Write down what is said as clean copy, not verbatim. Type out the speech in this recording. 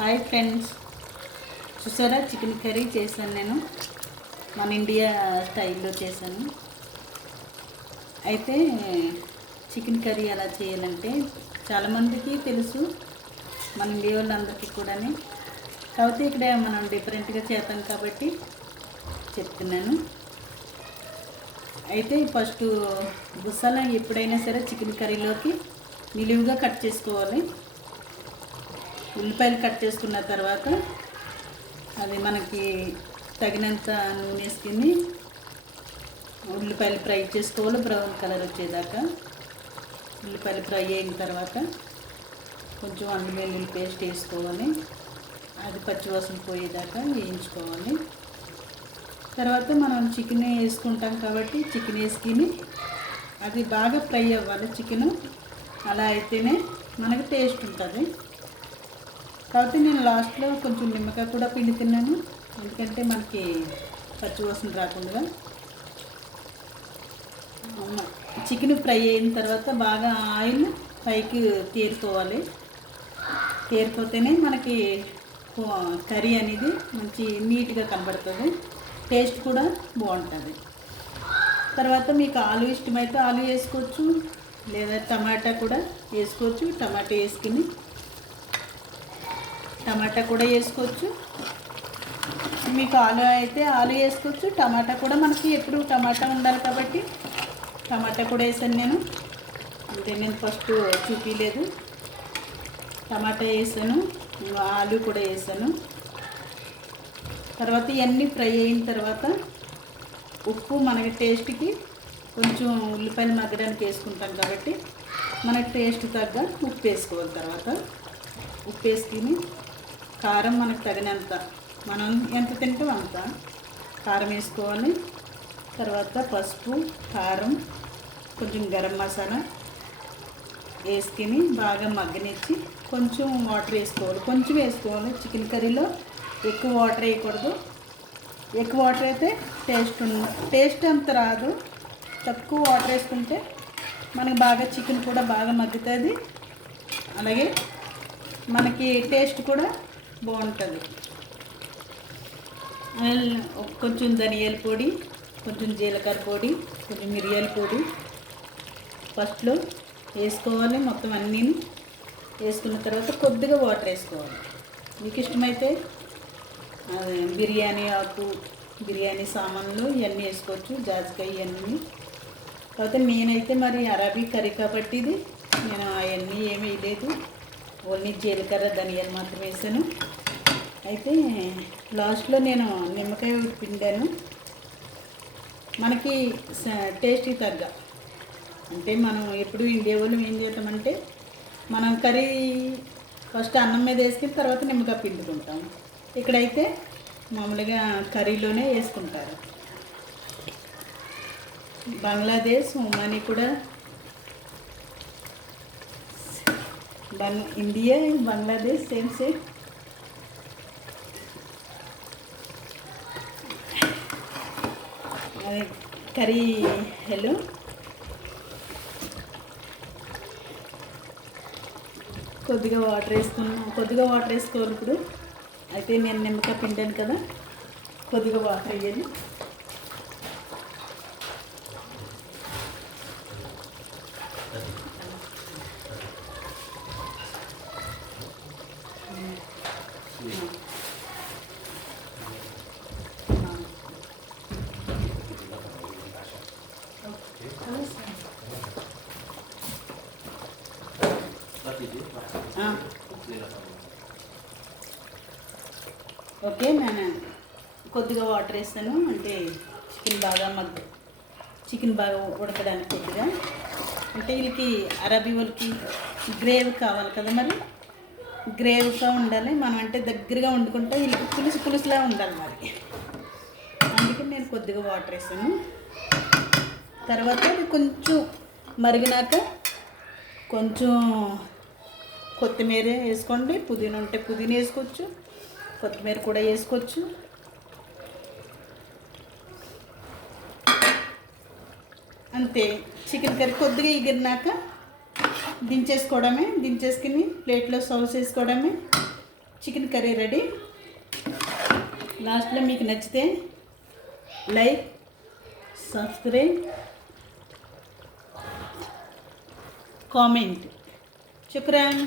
Hi friends, చూసారా chicken curry చేశాను. నేను మన ఇండియా స్టైల్లో చేశాను. అయితే చికెన్ కర్రీ ఎలా చేయాలంటే చాలామందికి తెలుసు, మన ఇండియా వాళ్ళందరికీ కూడా. కాకపోతే ఇక్కడ మనం డిఫరెంట్గా చేస్తాం కాబట్టి చెప్తున్నాను. అయితే ఫస్ట్ మసాలా ఎప్పుడైనా సరే చికెన్ కర్రీలోకి నిలువుగా కట్ చేసుకోవాలి. ఉల్లిపాయలు కట్ చేసుకున్న తర్వాత అది మనకి తగినంత నూనె వేసుకుని ఉల్లిపాయలు ఫ్రై చేసుకోవాలి, బ్రౌన్ కలర్ వచ్చేదాకా. ఉల్లిపాయలు ఫ్రై అయిన తర్వాత కొంచెం అల్లం వెల్లుల్లి పేస్ట్ వేసుకోవాలి, అది పచ్చివాసన పోయేదాకా వేయించుకోవాలి. తర్వాత మనం చికెన్ వేసుకుంటాం కాబట్టి చికెన్ వేసుకుని అది బాగా ఫ్రై అవ్వాలి చికెను. అలా అయితేనే మనకి టేస్ట్ ఉంటుంది. కాబట్టి నేను లాస్ట్లో కొంచెం నిమ్మకాయ కూడా పిండి తిన్నాను, ఎందుకంటే మనకి పచ్చివాసన రాకుండా. చికెన్ ఫ్రై అయిన తర్వాత బాగా ఆయిల్ పైకి తేరుకోవాలి. తేరిపోతేనే మనకి కర్రీ అనేది మంచి నీట్గా కనబడుతుంది, టేస్ట్ కూడా బాగుంటుంది. తర్వాత మీకు ఆలు ఇష్టమైతే ఆలు వేసుకోవచ్చు, లేదా టమాటా కూడా వేసుకోవచ్చు. టమాటా కూడా వేసుకోవచ్చు. మీకు ఆలు అయితే ఆలు వేసుకోవచ్చు, టమాటా కూడా మనకి ఎప్పుడు టమాటా ఉండాలి కాబట్టి టమాటా కూడా వేసాను నేను. అంటే నేను ఫస్ట్ చూపించలేదు, టమాటా వేసాను, ఆలు కూడా వేసాను. తర్వాత ఇవన్నీ ఫ్రై అయిన తర్వాత ఉప్పు మనకి టేస్ట్కి కొంచెం ఉల్లిపాయలు మగ్గడానికి వేసుకుంటాం కాబట్టి మనకి టేస్ట్ తగ్గ ఉప్పు వేసుకోవాలి. తర్వాత ఉప్పు వేసుకుని కారం మనకు తగినంత, మనం ఎంత తింటాం అంత కారం వేసుకోవాలి. తర్వాత పసుపు, కారం, కొంచెం గరం మసాలా వేసుకుని బాగా మగ్గనిచ్చి కొంచెం వాటర్ వేసుకోవాలి. కొంచెం వేసుకోవాలి, చికెన్ కర్రీలో ఎక్కువ వాటర్ వేయకూడదు. ఎక్కువ వాటర్ అయితే టేస్ట్ అంత రాదు. తక్కువ వాటర్ వేసుకుంటే మనకి బాగా చికెన్ కూడా బాగా మగ్గుతుంది, అలాగే మనకి టేస్ట్ కూడా బాగుంటుంది. కొంచెం ధనియాల పొడి, కొంచెం జీలకర్ర పొడి, కొంచెం మిరియాల పొడి ఫస్ట్లో వేసుకోవాలి. మొత్తం అన్నీ వేసుకున్న తర్వాత కొద్దిగా వాటర్ వేసుకోవాలి. మీకు ఇష్టమైతే బిర్యానీ ఆకు, బిర్యానీ సామాన్లు ఇవన్నీ వేసుకోవచ్చు, జాజికాయ ఇవన్నీ. కాకపోతే నేనైతే మరి అరబిక్ కర్రీ కాబట్టి ఇది నేను అవన్నీ ఏమీ వేయలేదు, ఓన్లీ జీలకర్ర ధనియాలు మాత్రం వేసాను. అయితే లాస్ట్లో నేను నిమ్మకాయ పిండాను, మనకి టేస్ట్కి తగ్గ. అంటే మనం ఎప్పుడు ఇండియా వాళ్ళు ఏం చేస్తామంటే మనం కర్రీ ఫస్ట్ అన్నం మీద వేసుకుని తర్వాత నిమ్మకాయ పిండుకుంటాం. ఇక్కడైతే మామూలుగా కర్రీలోనే వేసుకుంటారు. బంగ్లాదేశ్, ఒమానీ కూడా, India, Bangladesh same. Curry hello కొద్దిగా వాటర్ వేసుకోవాలి ఇప్పుడు. అయితే నేను నిమ్మకాయ పిండాను కదా, కొద్దిగా వాటర్ వేయాలి. ఓకే, నేను కొద్దిగా వాటర్ వేస్తాను, అంటే చికెన్ బాగా ఉడకడానికి కొద్దిగా. అంటే వీళ్ళకి అరబీ వాళ్ళకి గ్రేవీ కావాలి కదా, మరి గ్రేవీగా ఉండాలి. మనం అంటే దగ్గరగా వండుకుంటే వీళ్ళకి పులుసులా ఉండాలి మరి. అందుకే నేను కొద్దిగా వాటర్ వేస్తాను. తర్వాత అది కొంచెం మరిగినాక కొంచెం కొత్తిమీర వేసుకోండి, పుదీనా ఉంటే పుదీనా వేసుకోవచ్చు, కొత్తిమీర కూడా వేసుకోవచ్చు. అంతే, చికెన్ కర్రీ కొద్దిగా ఎగిరినాక దించేసుకోవడమే. దించేసుకుని ప్లేట్లో సర్వ్ చేసుకోవడమే. Chicken curry ready. లాస్ట్లో మీకు నచ్చితే లైక్, సబ్స్క్రైబ్, కామెంట్. శుక్రాన్.